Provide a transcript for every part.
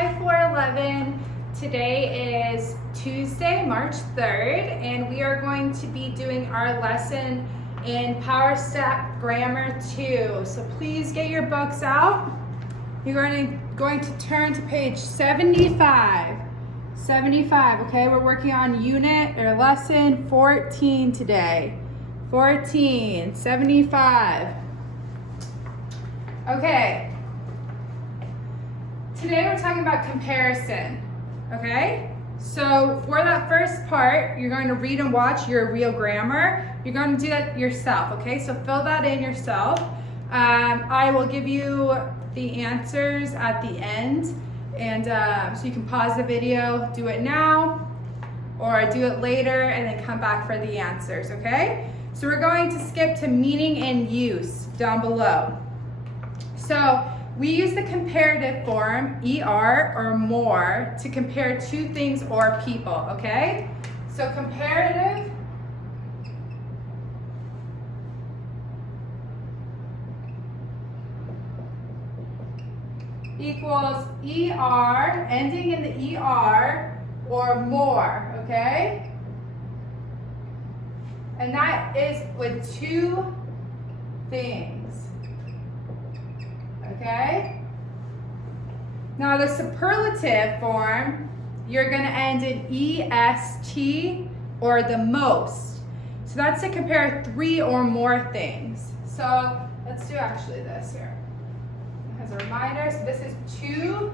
Hi 411. Today is Tuesday, March 3rd, and we are going to be doing our lesson in Power Step Grammar 2. So please get your books out. You're going to turn to page 75. 75, okay? We're working on unit or lesson 14 today. 14, 75. Okay. Today we're talking about comparison, okay? So for that first part, you're going to read and watch your real grammar. You're going to do that yourself, okay? So fill that in yourself. I will give you the answers at the end, and so you can pause the video, do it now, or do it later, and then come back for the answers, okay? So we're going to skip to meaning and use down below. So we use the comparative form, ER or more, to compare two things or people, okay? So comparative equals ER, ending in the ER, or more, okay? And that is with two things. Okay? Now the superlative form, you're going to end in EST or the most. So that's to compare three or more things. So let's do actually this here. As a reminder, so this is 2,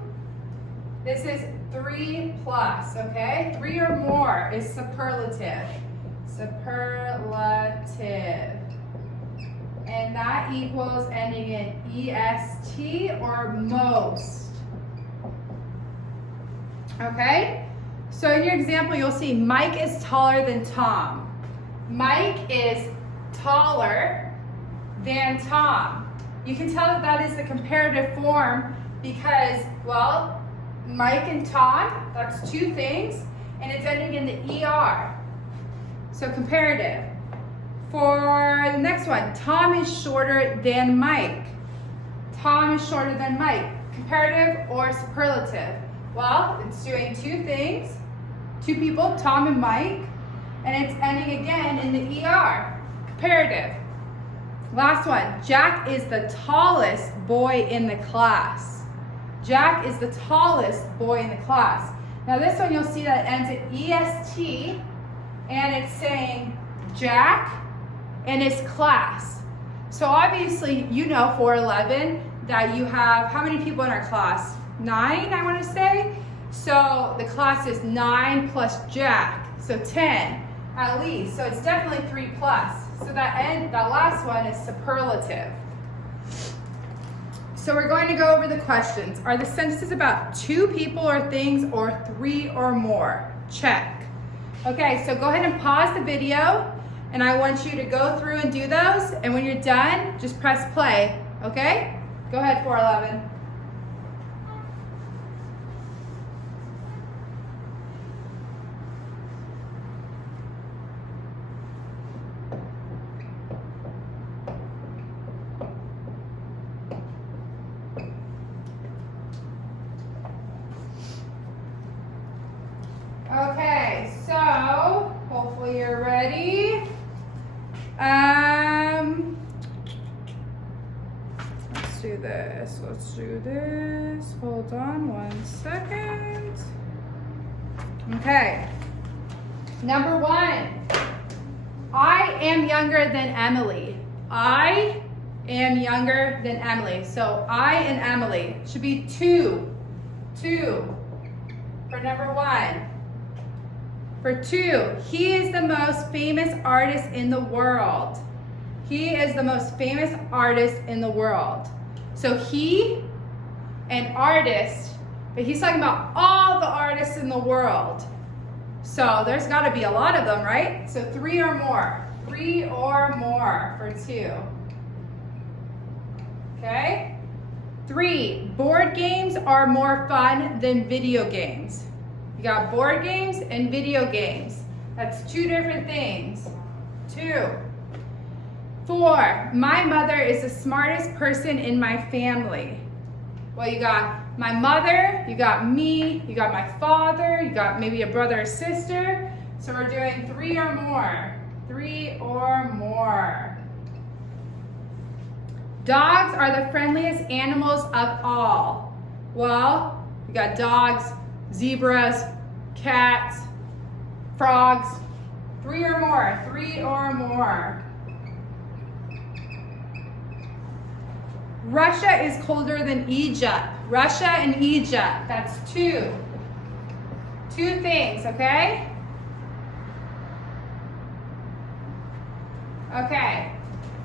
this is 3 plus, okay? 3 or more is superlative. Superlative. And that equals ending in EST or most. Okay? So in your example, you'll see Mike is taller than Tom. Mike is taller than Tom. You can tell that that is the comparative form because, well, Mike and Tom, that's two things, and it's ending in the ER. So comparative. For the next one, Tom is shorter than Mike. Tom is shorter than Mike. Comparative or superlative? Well, it's doing two things. Two people, Tom and Mike, and it's ending again in the ER. Comparative. Last one, Jack is the tallest boy in the class. Jack is the tallest boy in the class. Now this one you'll see that it ends in EST, and it's saying Jack and his class. So obviously, you know 411 that you have, how many people in our class? 9, I want to say. So the class is 9 plus Jack, so 10 at least. So it's definitely 3 plus. So that last one is superlative. So we're going to go over the questions. Are the sentences about two people or things or 3 or more? Check. Okay, so go ahead and pause the video. And I want you to go through and do those. And when you're done, just press play. Okay? Go ahead, 411. Okay, so hopefully you're ready. Let's do this. Hold on 1 second. Okay. Number 1. I am younger than Emily. I am younger than Emily. So I and Emily should be 2. 2 for number 1. For 2, he is the most famous artist in the world. He is the most famous artist in the world. So he, an artist, but he's talking about all the artists in the world. So there's got to be a lot of them, right? So 3 or more. 3 or more for 2. Okay? 3, board games are more fun than video games. You got board games and video games. That's 2 different things. 2. 4, my mother is the smartest person in my family. Well, you got my mother, you got me, you got my father, you got maybe a brother or sister. So we're doing 3 or more. 3 or more. Dogs are the friendliest animals of all. Well, you got dogs, zebras, cats, frogs. 3 or more. 3 or more. Russia is colder than Egypt. Russia and Egypt. That's 2. 2 things, okay? Okay.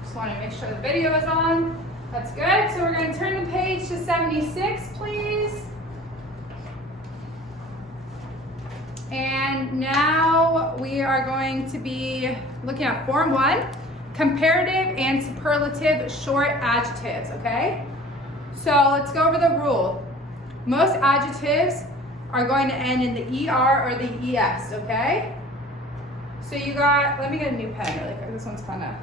Just want to make sure the video is on. That's good. So we're going to turn the page to 76, please. And now we are going to be looking at Form 1, comparative and superlative short adjectives, okay? So let's go over the rule. Most adjectives are going to end in the ER or the ES, okay? So you got, let me get a new pen really quick. This one's kind of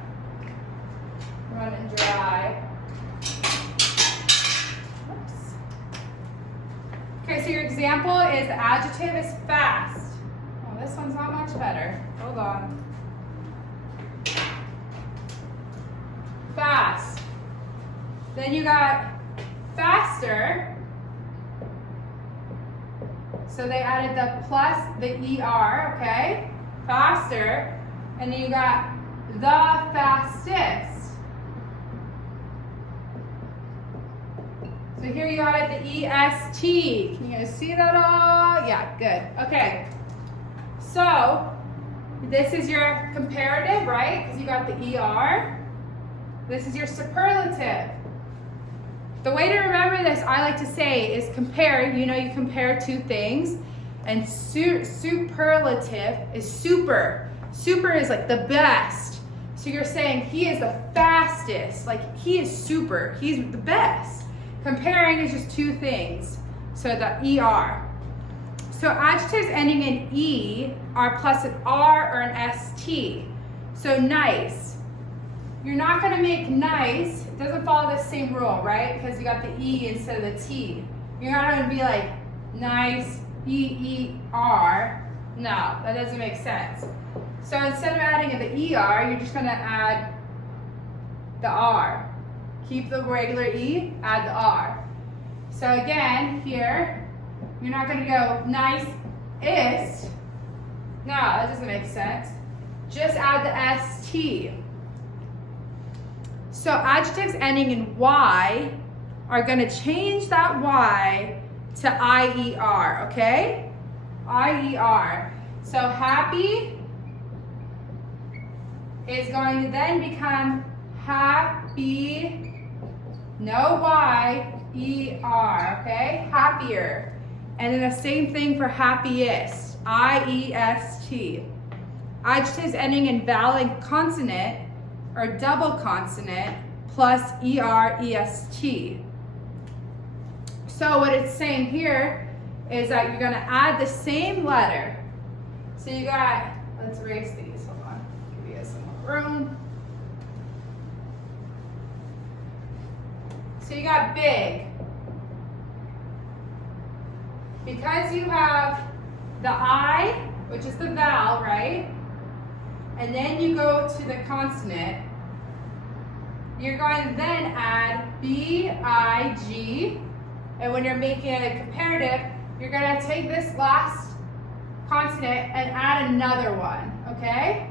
running dry. Oops. Okay, so your example is the adjective is fast. Oh, this one's not much better. Hold on. Fast. Then you got faster. So they added the plus, the ER, okay? Faster. And then you got the fastest. So here you added the EST. Can you guys see that all? Yeah, good. Okay. So this is your comparative, right? Because you got the ER. This is your superlative. The way to remember this, I like to say, is compare. You know, you compare 2 things. And superlative is super. Super is like the best. So you're saying he is the fastest. Like he is super. He's the best. Comparing is just 2 things. So the ER. So adjectives ending in E are plus an R or an ST. So nice. You're not going to make nice. It doesn't follow the same rule, right? Because you got the E instead of the T. You're not going to be like nice, E-E-R. No, that doesn't make sense. So instead of adding in the ER, you're just going to add the R. Keep the regular E, add the R. So again, here, you're not going to go nice-ist. No, that doesn't make sense. Just add the ST. So adjectives ending in Y are going to change that Y to IER, okay? IER. So happy is going to then become happy, no Y, ER, okay? Happier. And then the same thing for happiest, IEST. Adjectives ending in vowel consonant or double consonant plus ER-EST. So what it's saying here is that you're going to add the same letter. So you got, let's erase these, hold on, give you guys some more room. So you got big. Because you have the I, which is the vowel, right? And then you go to the consonant, you're going to then add B-I-G, and when you're making a comparative, you're going to take this last consonant and add another one, okay?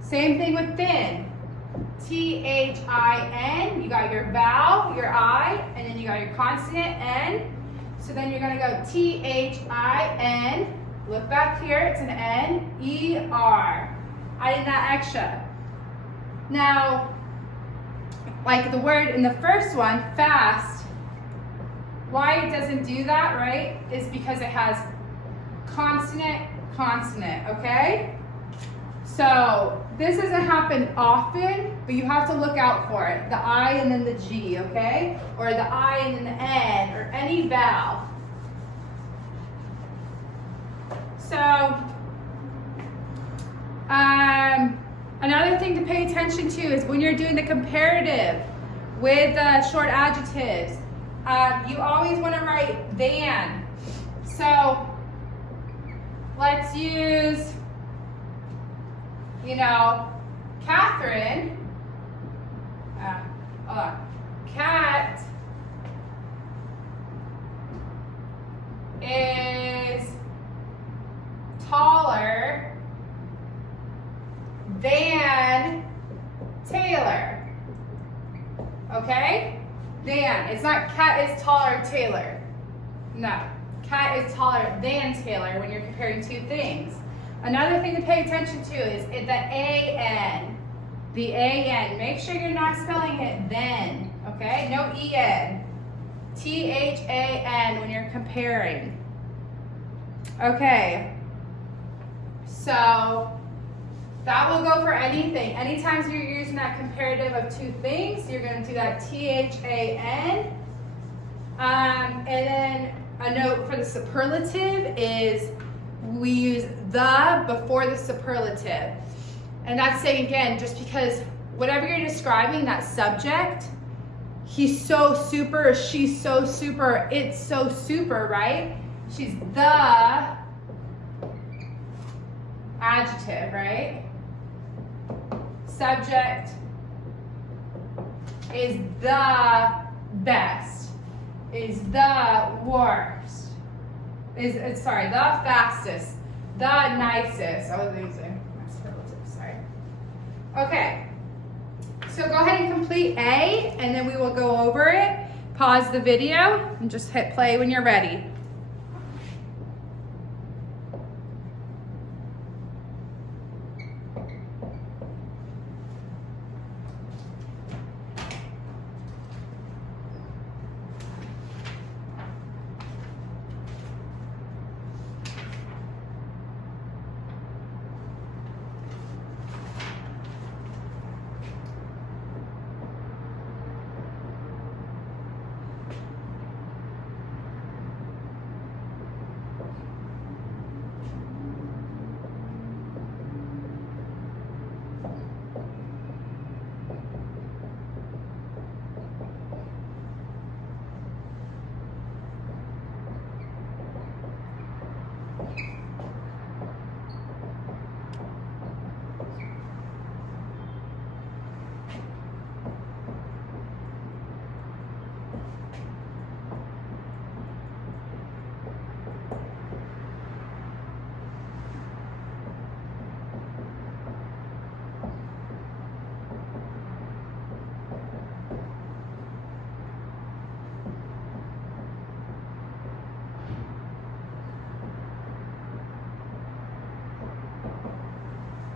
Same thing with thin. T-H-I-N, you got your vowel, your I, and then you got your consonant, N. So then you're going to go T-H-I-N. Look back here, it's an N-E-R. Adding that extra. Now, like the word in the first one, fast, why it doesn't do that, right, is because it has consonant, consonant, okay? So this doesn't happen often, but you have to look out for it. The I and then the G, okay? Or the I and then the N, or any vowel. So, another thing to pay attention to is when you're doing the comparative with short adjectives, You always want to write than. So let's use, Catherine. Hold on. Cat is taller than Taylor. Okay? Than. It's not Cat is taller Taylor. No. Cat is taller than Taylor when you're comparing two things. Another thing to pay attention to is the A-N. The A-N. Make sure you're not spelling it then. Okay? No E-N. T-H-A-N when you're comparing. Okay. So that will go for anything. Anytime you're using that comparative of two things, you're going to do that T-H-A-N. And then a note for the superlative is we use the before the superlative. And that's saying, again, just because whatever you're describing, that subject, he's so super, she's so super, it's so super, right? She's the adjective, right? Subject is the best, is the worst, is sorry, the fastest, the nicest. I was using my superlative, sorry. Okay, so go ahead and complete A, and then we will go over it. Pause the video and just hit play when you're ready.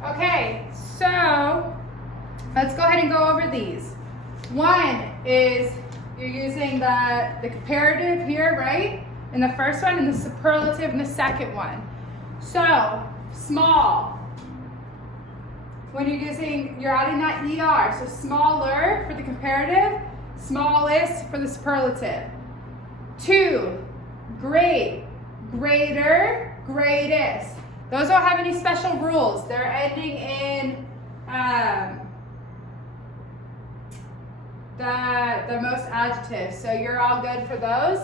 Okay, so let's go ahead and go over these. One is you're using the comparative here, right? In the first one, and the superlative in the second one. So, small. When you're adding that ER. So smaller for the comparative, smallest for the superlative. 2, great, greater, greatest. Those don't have any special rules. They're ending in the most adjectives. So you're all good for those.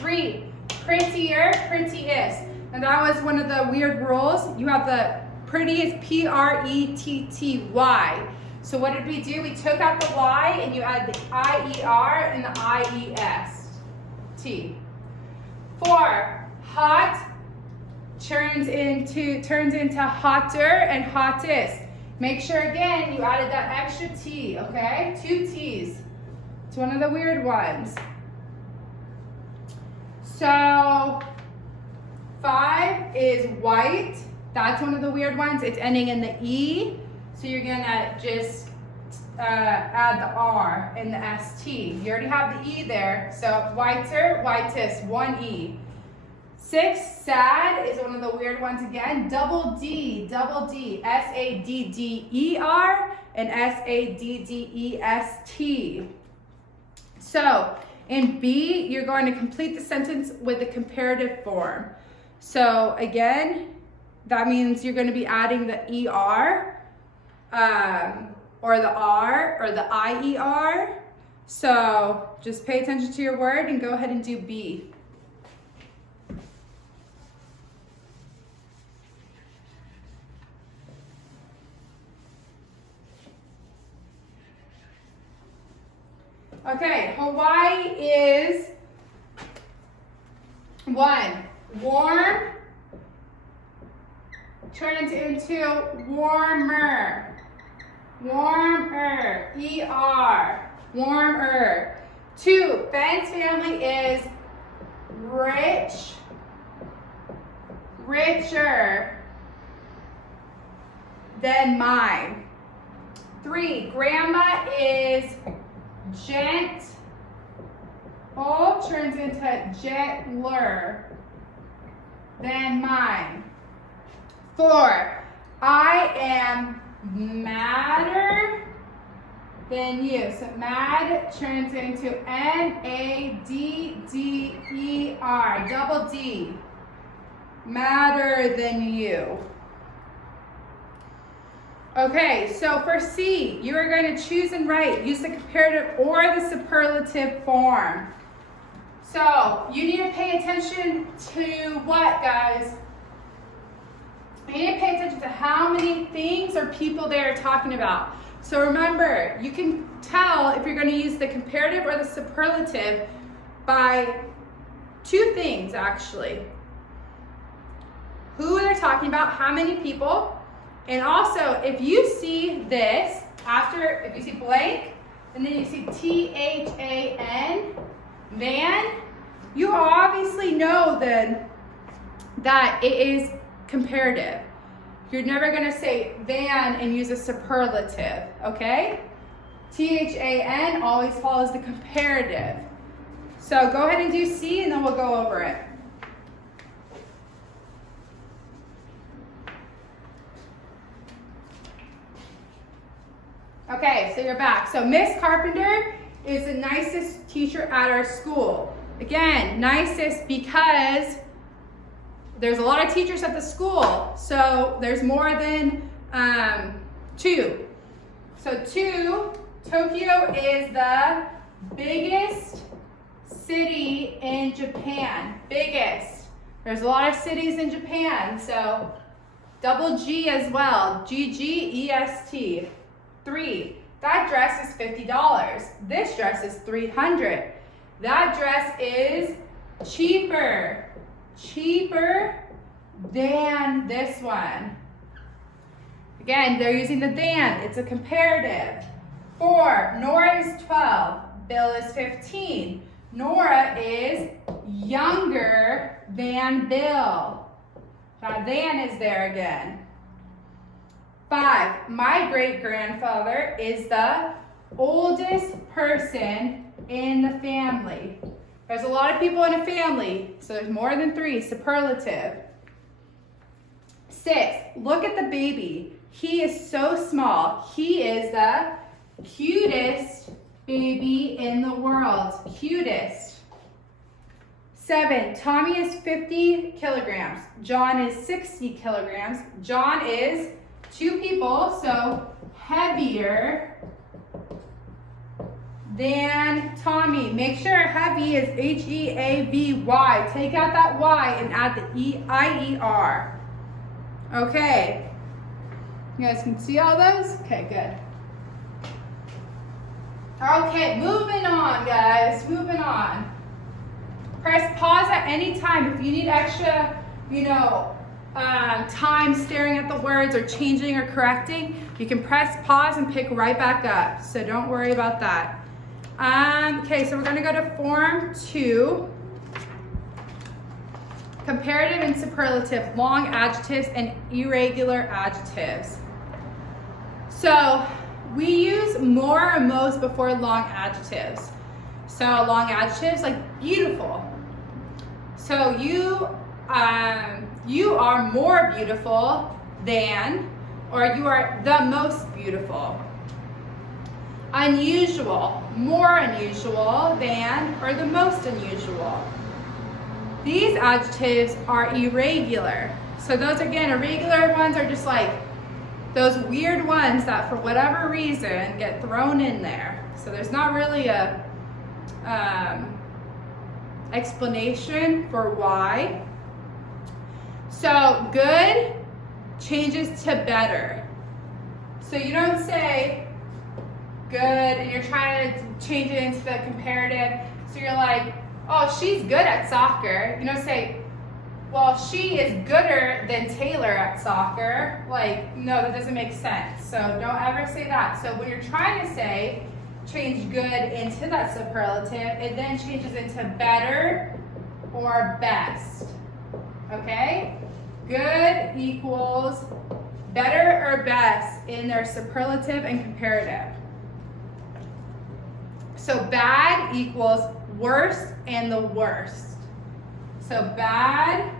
3, prettier, prettiest. And that was one of the weird rules. You have the pretty is P-R-E-T-T-Y. So what did we do? We took out the Y and you add the I-E-R and the I-E-S-T. 4, hot turns into hotter and hottest. Make sure again you added that extra T, okay? 2 T's. It's one of the weird ones. So 5 is white. That's one of the weird ones. It's ending in the E. So you're gonna just add the R and the S-T. You already have the E there. So whiter, whitest, 1 E. 6, sad is one of the weird ones again. Double D, S-A-D-D-E-R and S-A-D-D-E-S-T. So in B, you're going to complete the sentence with the comparative form. So again, that means you're going to be adding the ER or the R or the IER. So just pay attention to your word and go ahead and do B. Okay, Hawaii is 1. Warm turns into warmer. Warmer. E-R. Warmer. 2. Ben's family is rich. Richer than mine. 3. Grandma is gentle turns into gentler than mine. 4. I am madder than you. So mad turns into M-A-D-D-E-R. Double D. Madder than you. Okay, so for C, you are going to choose and write. Use the comparative or the superlative form. So you need to pay attention to what, guys? You need to pay attention to how many things or people they are talking about. So remember, you can tell if you're going to use the comparative or the superlative by 2 things, actually. Who they're talking about, how many people, and also if you see this, if you see blank, and then you see T-H-A-N, than, you obviously know then that it is comparative. You're never going to say than and use a superlative, okay? T-H-A-N always follows the comparative. So go ahead and do C and then we'll go over it. Okay, so you're back. So Miss Carpenter is the nicest teacher at our school. Again, nicest because there's a lot of teachers at the school, so there's more than 2. So 2, Tokyo is the biggest city in Japan. Biggest. There's a lot of cities in Japan, so double G as well. G-G-E-S-T. 3, that dress is $50. This dress is $300. That dress is cheaper than this one. Again, they're using the than. It's a comparative. 4, Nora is 12. Bill is 15. Nora is younger than Bill. That than is there again. 5, my great-grandfather is the oldest person in the family. There's a lot of people in a family, so there's more than 3, superlative. 6, look at the baby. He is so small. He is the cutest baby in the world. Cutest. 7, Tommy is 50 kilograms. John is 60 kilograms. John is 2 people, so heavier than Tommy. Make sure heavy is H-E-A-V-Y. Take out that Y and add the E-I-E-R. Okay. You guys can see all those? Okay, good. Okay, moving on, guys. Moving on. Press pause at any time if you need extra, time staring at the words or changing or correcting. You can press pause and pick right back up. So don't worry about that. Okay, so we're going to go to Form 2. Comparative and superlative, long adjectives and irregular adjectives. So we use more or most before long adjectives. So long adjectives like beautiful. So you are more beautiful than, or you are the most beautiful. Unusual, more unusual than, or the most unusual. These adjectives are irregular. So those, again, irregular ones are just like those weird ones that for whatever reason get thrown in there. So there's not really a explanation for why. So good changes to better. So you don't say good and you're trying to change it into the comparative. So you're like, oh, she's good at soccer. You don't say, well, she is gooder than Taylor at soccer. Like, no, that doesn't make sense. So don't ever say that. So when you're trying to say, change good into that superlative, it then changes into better or best. Okay? Good equals better or best in their superlative and comparative. So bad equals worse and the worst. So bad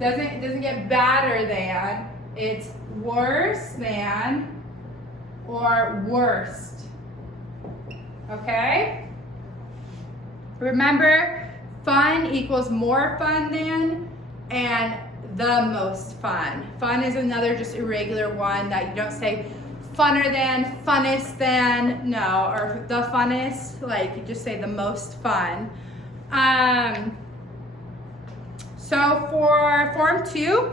doesn't get badder than, it's worse than or worst. Okay? Remember, fun equals more fun than and the most fun. Fun is another just irregular one that you don't say funner than, funnest than, no, or the funnest, like you just say the most fun. So for Form 2,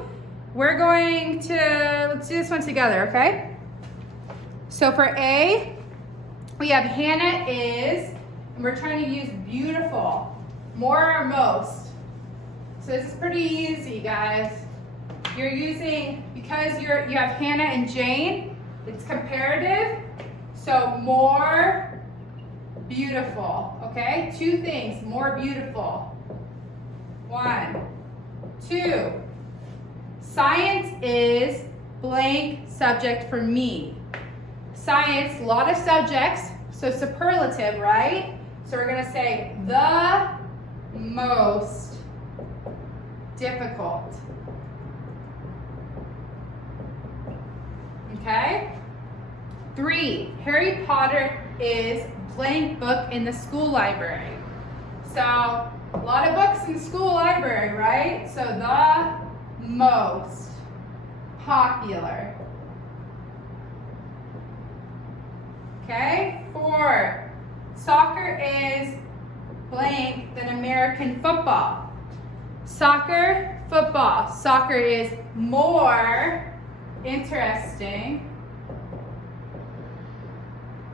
we're going to, let's do this one together, okay? So for A, we have Hannah is, and we're trying to use beautiful, more or most. So this is pretty easy, guys. You're using, because you have Hannah and Jane, it's comparative, so more beautiful, okay? Two things, more beautiful. 1, 2. Science is blank subject for me. Science, a lot of subjects, so superlative, right? So we're gonna say the most difficult. Okay? 3, Harry Potter is blank book in the school library. So, a lot of books in the school library, right? So, the most popular. Okay? 4, soccer is blank than American football. Soccer, football. Soccer is more interesting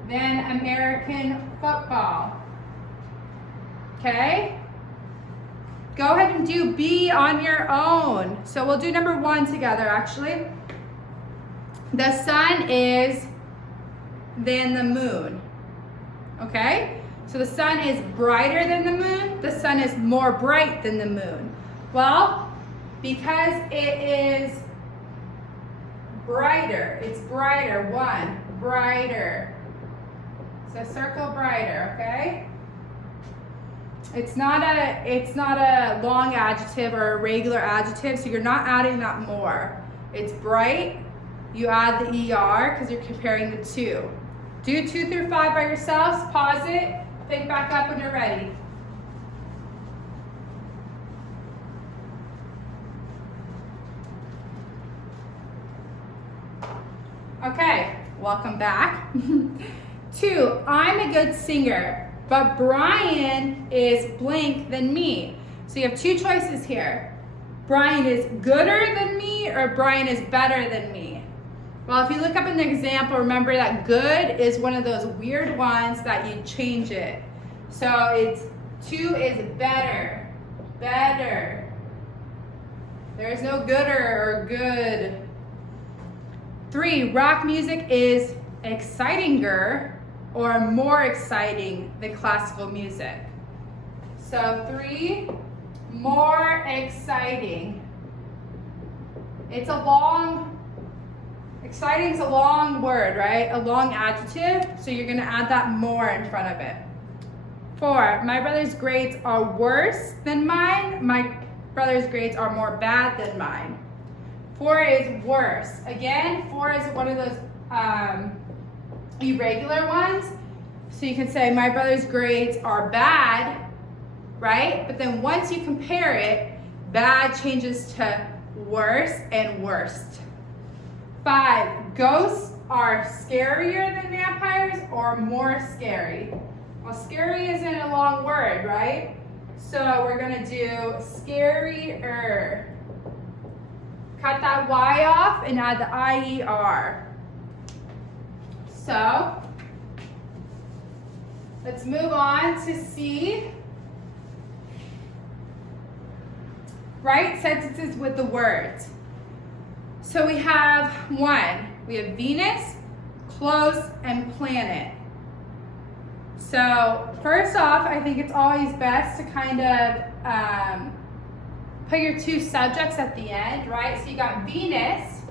than American football. Okay? Go ahead and do B on your own. So we'll do number 1 together, actually. The sun is than the moon. Okay? So the sun is brighter than the moon. The sun is more bright than the moon. Well, because it is brighter, it's brighter. 1, brighter. So circle brighter, okay? It's not a long adjective or a regular adjective, so you're not adding that more. It's bright, you add the ER because you're comparing the two. Do 2 through 5 by yourselves, pause it, pick back up when you're ready. Okay, welcome back. 2, I'm a good singer, but Brian is blank than me. So you have 2 choices here. Brian is gooder than me or Brian is better than me. Well, if you look up an example, remember that good is one of those weird ones that you change it. So it's 2 is better, better. There's no gooder or good. 3, rock music is excitinger or more exciting than classical music. So 3, more exciting. It's a long, exciting is a long word, right? A long adjective, so you're gonna add that more in front of it. 4, my brother's grades are worse than mine. My brother's grades are more bad than mine. 4 is worse. Again, 4 is one of those irregular ones. So you can say my brother's grades are bad, right? But then once you compare it, bad changes to worse and worst. 5, ghosts are scarier than vampires or more scary. Well, scary isn't a long word, right? So we're gonna do scarier. Cut that Y off and add the IER. So let's move on to C. Write sentences with the words. So we have one. We have Venus, close, and planet. So first off, I think it's always best to kind of put your two subjects at the end, right? So you got Venus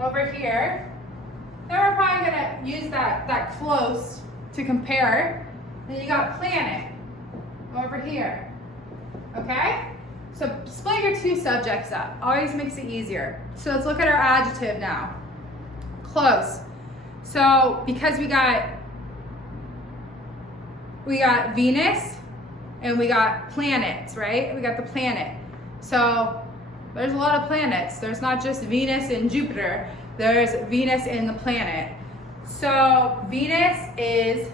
over here. Then we're probably gonna use that close to compare. Then you got planet over here, okay? So split your two subjects up. Always makes it easier. So let's look at our adjective now. Close. So because we got Venus and we got planets, right? We got the planet. So there's a lot of planets. There's not just Venus and Jupiter. There's Venus and the planet. So Venus is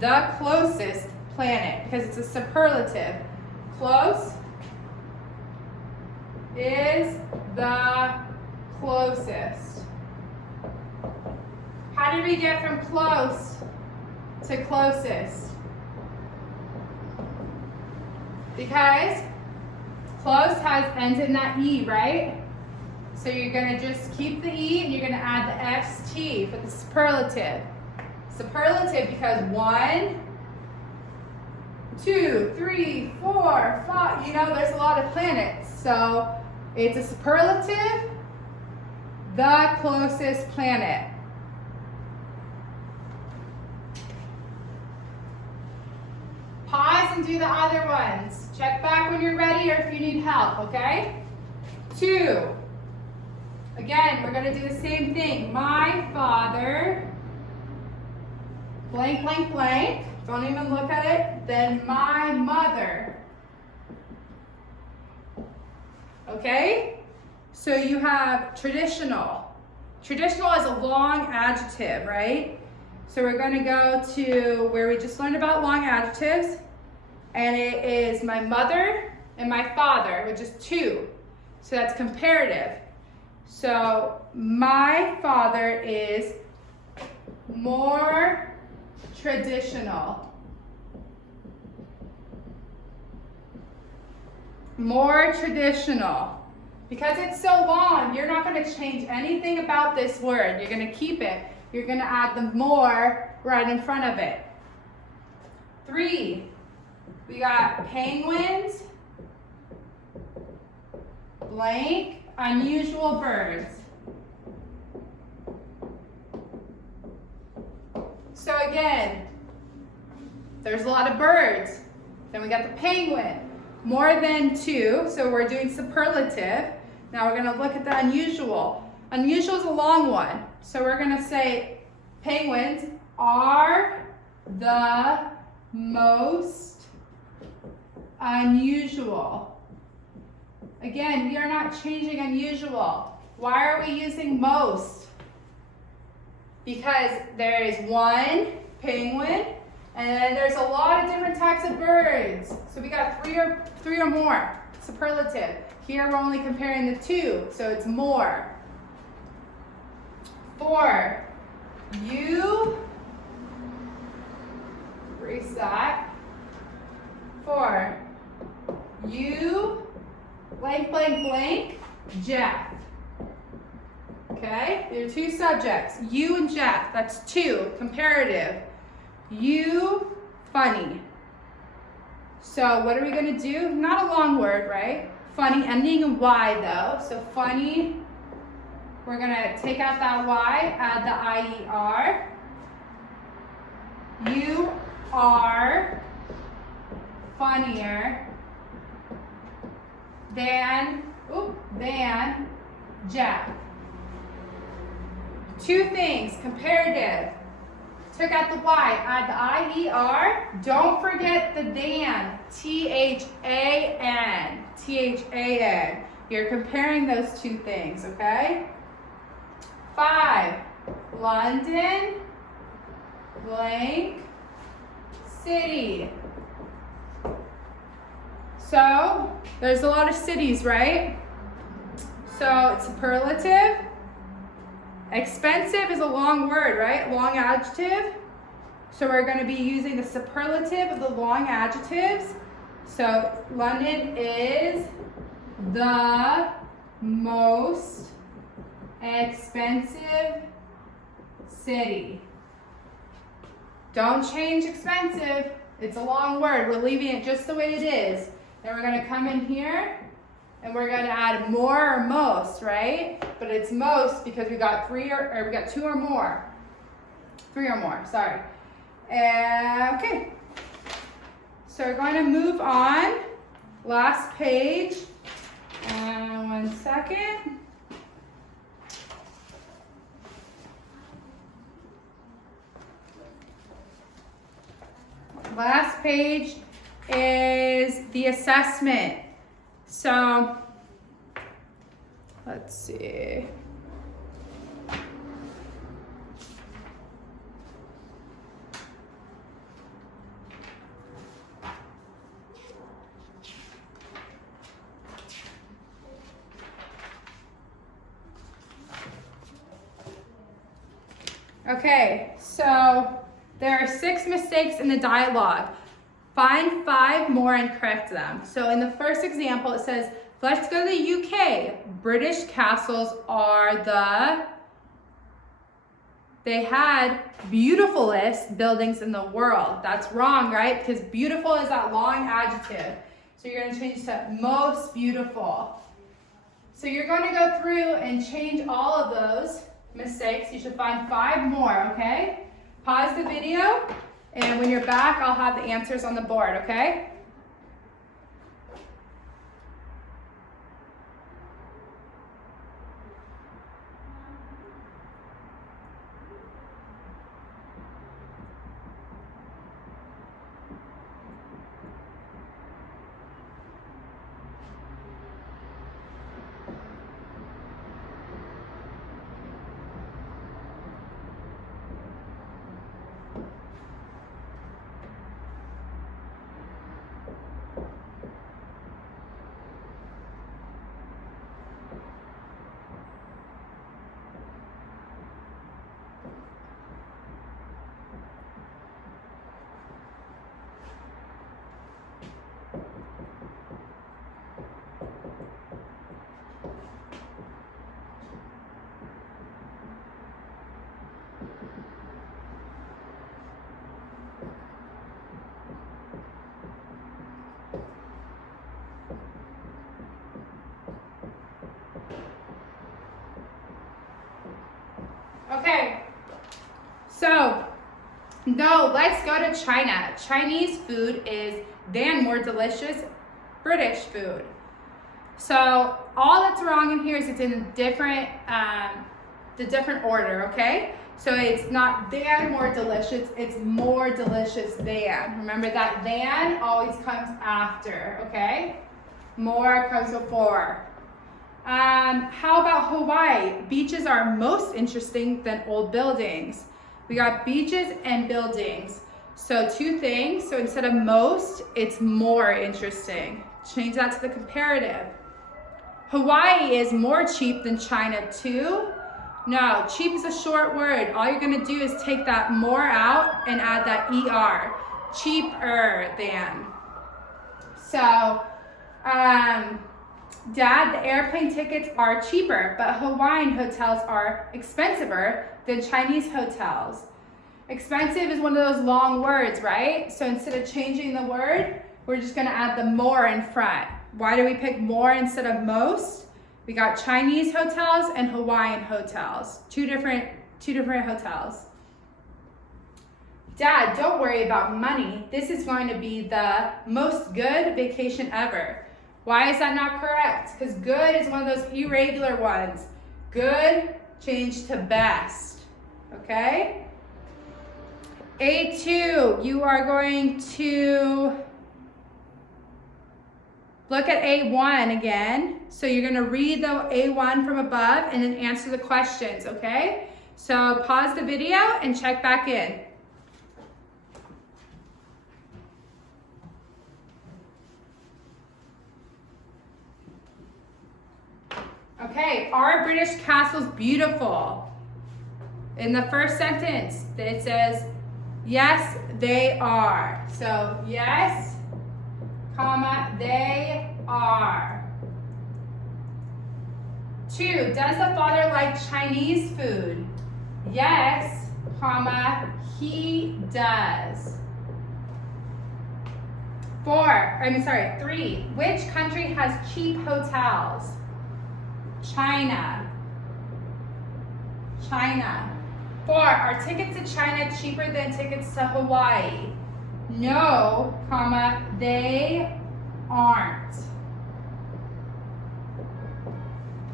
the closest planet because it's a superlative. Close is the closest. How did we get from close to closest? Because close ends in that E, right? So you're gonna just keep the E and you're gonna add the ST for the superlative. Superlative because 1, 2, 3, 4, 5, there's a lot of planets. So it's a superlative, the closest planet. Pause and do the other ones. Check back when you're ready or if you need help, okay? 2. Again, we're going to do the same thing. My father, blank, blank, blank. Don't even look at it. Then my mother. Okay? So you have traditional. Traditional is a long adjective, right? So we're going to go to where we just learned about long adjectives. And it is my mother and my father, which is 2. So that's comparative. So my father is more traditional. More traditional. Because it's so long, you're not going to change anything about this word. You're going to keep it. You're going to add the more right in front of it. 3. We got penguins, blank, unusual birds. So again, there's a lot of birds. Then we got the penguin, more than 2, so we're doing superlative. Now we're gonna look at the unusual. Unusual is a long one. So we're gonna say penguins are the most unusual. Again, we are not changing unusual. Why are we using most? Because there is one penguin, and then there's a lot of different types of birds. So we got three or more. Superlative. Here we're only comparing the 2, so it's more. 4. You, erase that. 4. You, blank, blank, blank, Jeff. Okay, there are 2 subjects, you and Jeff, that's 2, comparative. You, funny. So what are we gonna do? Not a long word, right? Funny, ending in Y though, so funny. We're gonna take out that Y, add the IER. You are funnier than Jeff. 2 things, comparative. Took out the Y, add the IER. Don't forget the than, THAN, THAN. You're comparing those 2 things, okay? 5, London, blank, city. So there's a lot of cities, right? So it's superlative. Expensive is a long word, right? Long adjective. So we're going to be using the superlative of the long adjectives. So London is the most expensive city. Don't change expensive. It's a long word. We're leaving it just the way it is. Then we're going to come in here and we're going to add more or most, right? But it's most because we got we got two or more. Three or more, sorry. Okay. So we're going to move on. Last page. 1 second. Last page is the assessment. So, let's see. Okay, so there are 6 mistakes in the dialogue. Find 5 more and correct them. So in the first example, it says, let's go to the UK. British castles are they had beautifulest buildings in the world. That's wrong, right? Because beautiful is that long adjective. So you're going to change to most beautiful. So you're going to go through and change all of those mistakes. You should find 5 more, okay? Pause the video, and when you're back, I'll have the answers on the board, okay? Okay, so, no, let's go to China. Chinese food is than more delicious British food. So, all that's wrong in here is it's in a different, the different order, okay? So it's not than more delicious, it's more delicious than. Remember that than always comes after, okay? More comes before. How about Hawaii? Beaches are most interesting than old buildings. We got beaches and buildings. So 2 things. So instead of most, it's more interesting. Change that to the comparative. Hawaii is more cheap than China too. No, cheap is a short word. All you're gonna do is take that more out and add that ER. Cheaper than. So, Dad, the airplane tickets are cheaper, but Hawaiian hotels are expensiver than Chinese hotels. Expensive is one of those long words, right? So instead of changing the word, we're just gonna add the more in front. Why do we pick more instead of most? We got Chinese hotels and Hawaiian hotels. Two different hotels. Dad, don't worry about money. This is going to be the most good vacation ever. Why is that not correct? Because good is one of those irregular ones. Good, change to best, okay? A2, you are going to look at A1 again. So you're gonna read the A1 from above and then answer the questions, okay? So pause the video and check back in. Okay, are British castles beautiful? In the first sentence, it says, yes, they are. So, yes, comma, they are. 2, does the father like Chinese food? Yes, comma, he does. 3, which country has cheap hotels? China. China. 4, are tickets to China cheaper than tickets to Hawaii? No, comma, they aren't.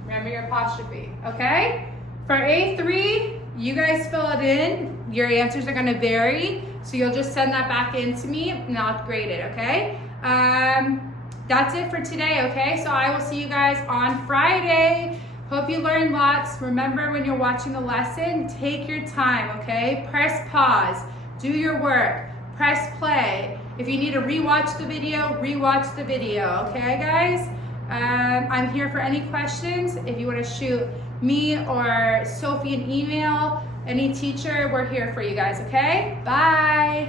Remember your apostrophe, okay? For A3, you guys fill it in. Your answers are gonna vary, so you'll just send that back in to me and I'll grade it, okay? That's it for today, okay? So I will see you guys on Friday. Hope you learned lots. Remember, when you're watching the lesson, take your time, okay? Press pause, do your work, press play. If you need to rewatch the video, okay, guys? I'm here for any questions. If you want to shoot me or Sophie an email, any teacher, we're here for you guys, okay? Bye.